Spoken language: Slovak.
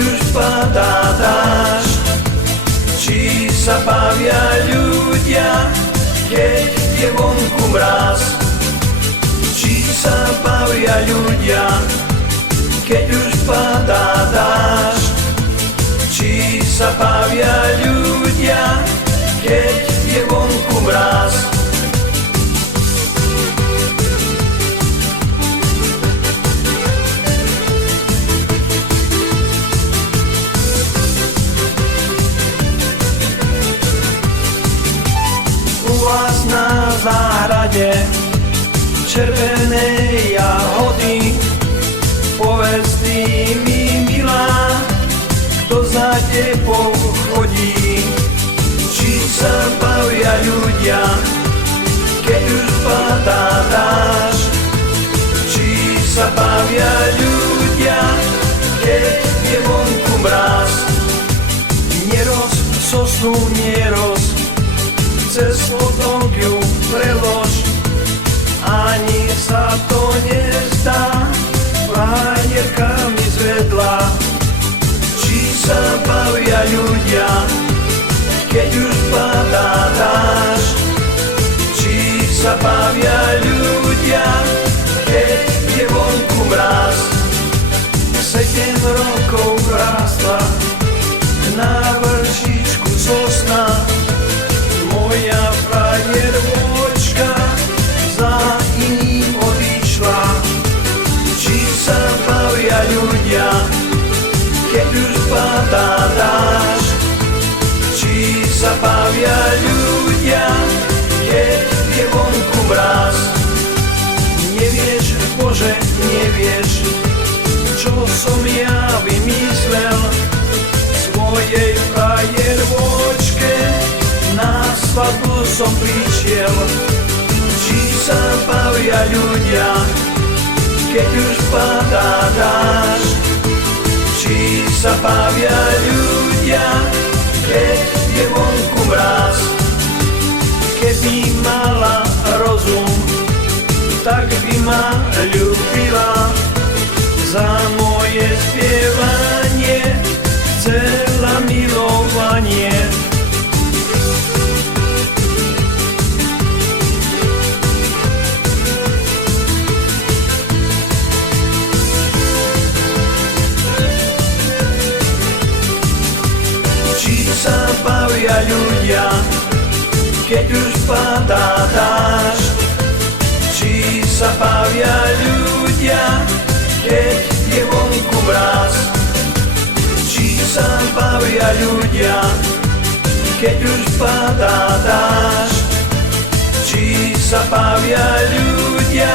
už padá dážď, či sa bavia ľudia, keď je vonku mráz. Či sa bavia ľudia, keď už padá dážď, či sa bavia ľudia, keď je vonku mráz. U vás na záhrade červené jahody, povedz ty mi, milá, kto za tebou chodí. Či sa bavia ľudia, keď už padá dážď, či sa bavia ľudia, keď je vonku mráz. Neroz sosnu, neroz, cez potok ju prelož, ani sa to nezdá, pájerka mi zvedla. Či sa bavia ľudia, keď už padá dážď, či sa bavia ľudia, keď je vonku mráz. 7 rokov rástla na vršičku sosna, moja frajervočka za iným odišla. Či sa bavia ľudia, keď už padá dážď, či sa bavia ľudia, keď je vonku mráz. Nevieš, Bože, nevieš, čo som ja vymyslel svojej frajervočke, na svadbu som prišiel. Či sa bavia ľudia, keď už padá dážď, či sa bavia ľudia, keď je vonku mráz. Keby mala rozum, tak by ma ľúbila, za moje spievanie chcela milovanie. Či sa bavia ľudia, keď už padá dážď, či sa bavia ľudia, keď je vonku mráz. Či sa bavia ľudia, keď už padá dážď, či sa bavia ľudia,